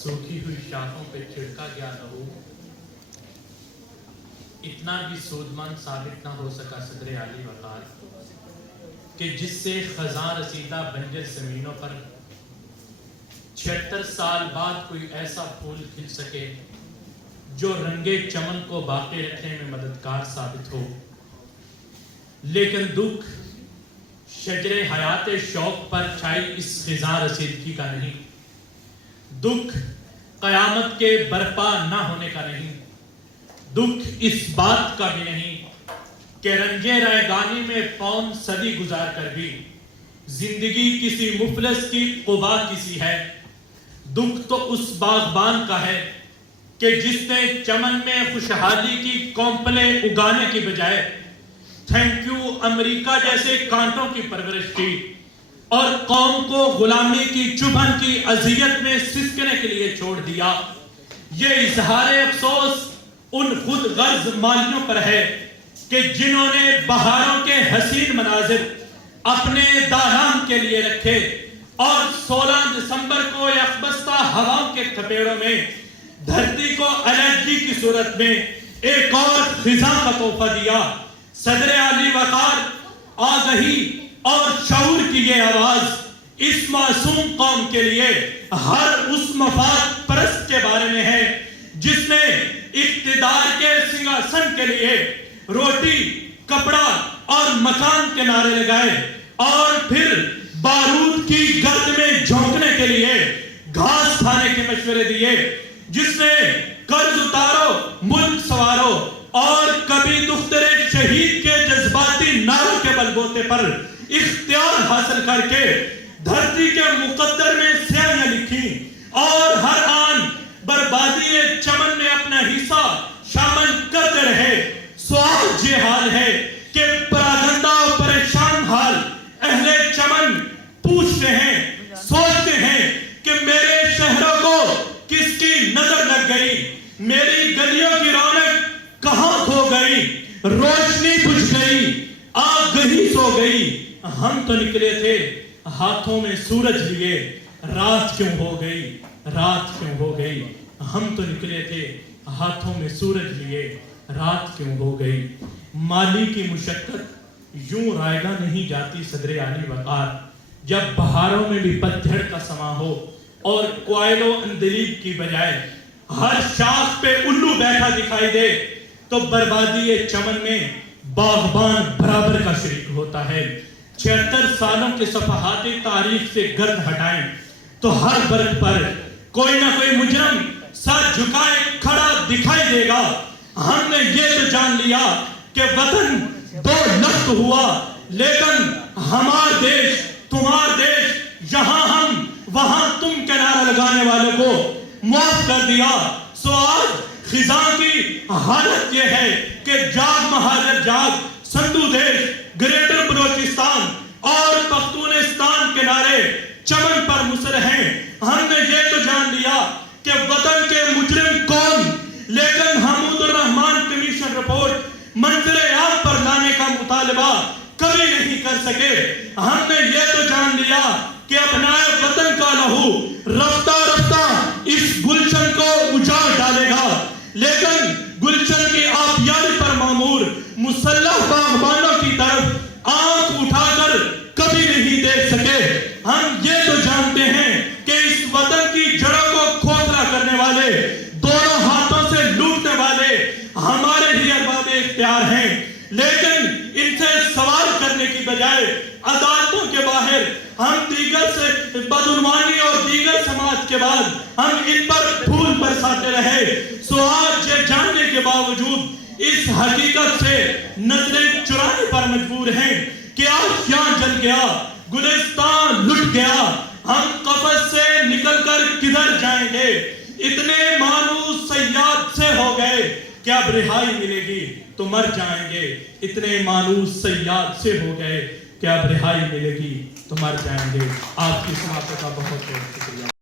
सूखी हुई शाखों पे छिड़का गया लहू इतना भी सूदमंद साबित ना हो सका सदर आली वकार कि जिससे खजां रसीदा बंजर जमीनों पर 76 साल बाद कोई ऐसा फूल खिल सके जो रंगे चमन को बाकी रखने में मददगार साबित हो। लेकिन दुख शजरे हयात शौक पर छाई इस खिजां रसीदगी का नहीं, दुख कयामत के बर्पा ना होने का नहीं, दुख इस बात का भी नहीं कि रंजे रैगानी में पौन सदी गुजार कर भी जिंदगी किसी मुफलस की क़ुबा किसी है। दुख तो उस बागबान का है कि जिसने चमन में खुशहाली की कौंपले उगाने की बजाय थैंक यू अमेरिका जैसे कांटों की परवरिश की और कौम को गुलामी की चुभन की अजियत में सिसकने के लिए छोड़ दिया। ये इजहार अफसोस उन खुद गर्ज मालियों पर है कि जिन्होंने बहारों के हसीन मनाजिर अपने दाराम के लिए रखे और 16 दिसंबर को यकबस्ता हवाओं के थपेड़ों में धरती को एलर्जी की सूरत में एक और खिजा का तोहफा दिया। सदर आली वकार आगही और शऊर की ये आवाज इस मासूम कौम के लिए हर उस मफाद परस्त के बारे में है जिसने इक्तिदार के सिंहासन के लिए रोटी, कपड़ा और मकान के नारे लगाए और फिर बारूद की गर्द में झोंकने के लिए घास खाने के मशवरे दिए, जिसने कर्ज उतारो, मुल्क सवारो और कभी दुख्तरे शहीद के जज्बाती नारों के बलबूते पर इख्तियार हासिल करके धरती के मुकद्दर में स्याहियां लिखी और हर आन बर्बादी चमन में अपना हिस्सा शामिल करते रहे। आज ये हाल है कि परागंदा और परेशान हाल अहले चमन पूछते हैं, सोचते हैं कि मेरे शहरों को किसकी नजर लग गई, मेरी गलियों की रौनक कहां खो गई, रोशनी बुझ गई, आग गही सो गई। हम तो निकले थे हाथों में सूरज लिए, रात क्यों हो गई, रात क्यों हो गई। हम तो निकले थे हाथों में सूरज लिए, रात क्यों हो गई। माली की मुशक्कत यूं रायगा नहीं जाती सदर आली वकार, जब बहारों में भी पतझड़ का समा हो और कोयलो अंदलीब की बजाय हर शाख पे उल्लू बैठा दिखाई दे तो बर्बादी चमन में बागबान बराबर का शरीक होता है। 76 सालों के सफहाती तारीख से गर्द हटाएं तो हर बर्ग पर कोई ना कोई मुजरम सर झुकाए खड़ा दिखाई देगा। हमने ये तो जान लिया कि वतन दो लख्त हुआ, लेकिन हमारा देश तुम्हारा देश, यहां हम वहां तुम के नारा लगाने वालों को माफ कर दिया। सो आज खिजा की हालत यह है कि जाग महाजर जाग, संधु देश, ग्रेटर बलोचिस्तान और पख्तूनिस्तान के नारे चमन पर मुसर हैं। हमने ये तो जान लिया कि वतन के मुजरिम कौन, लेकिन हमीदुर रहमान कमीशन रिपोर्ट मंजरे आग पर लाने का मुतालबा कभी नहीं कर सके। हमने ये तो जान लिया कि अपनाए वतन का लहू रफ्ता रफ्ता इस गुलशन को उजाड़ डालेगा, लेकिन गुलशन की आबियारी पर मामूर मुसल्लह बागबानों की तरफ आंख उठाकर कभी नहीं देख सके। हम ये तो जानते हैं कि इस वतन की जड़ों को खोखला करने वाले, दोनों हाथों से लूटने वाले हमारे ही अरबाब इख्तियार हैं, लेकिन इनसे सवाल करने की बजाय अदालतों के बाहर हम दीगर से बदउनवानी और दीगर समाज के बाद हम इन पर फूल बरसाते रहे। सो आज ये जानने के बावजूद इस हकीकत से नजरें चुराने पर मजबूर हैं कि आज यहाँ जल गया, गुलिस्तान लुट गया, हम कफस से निकलकर किधर जाएंगे। इतने मानूस सयाद से हो गए कि अब रिहाई मिलेगी तो मर जाएंगे। इतने मानूस सयाद से हो गए कि अब रिहाई मिलेगी तो मर जाएंगे। आपकी समाप्ति का बहुत बहुत शुक्रिया।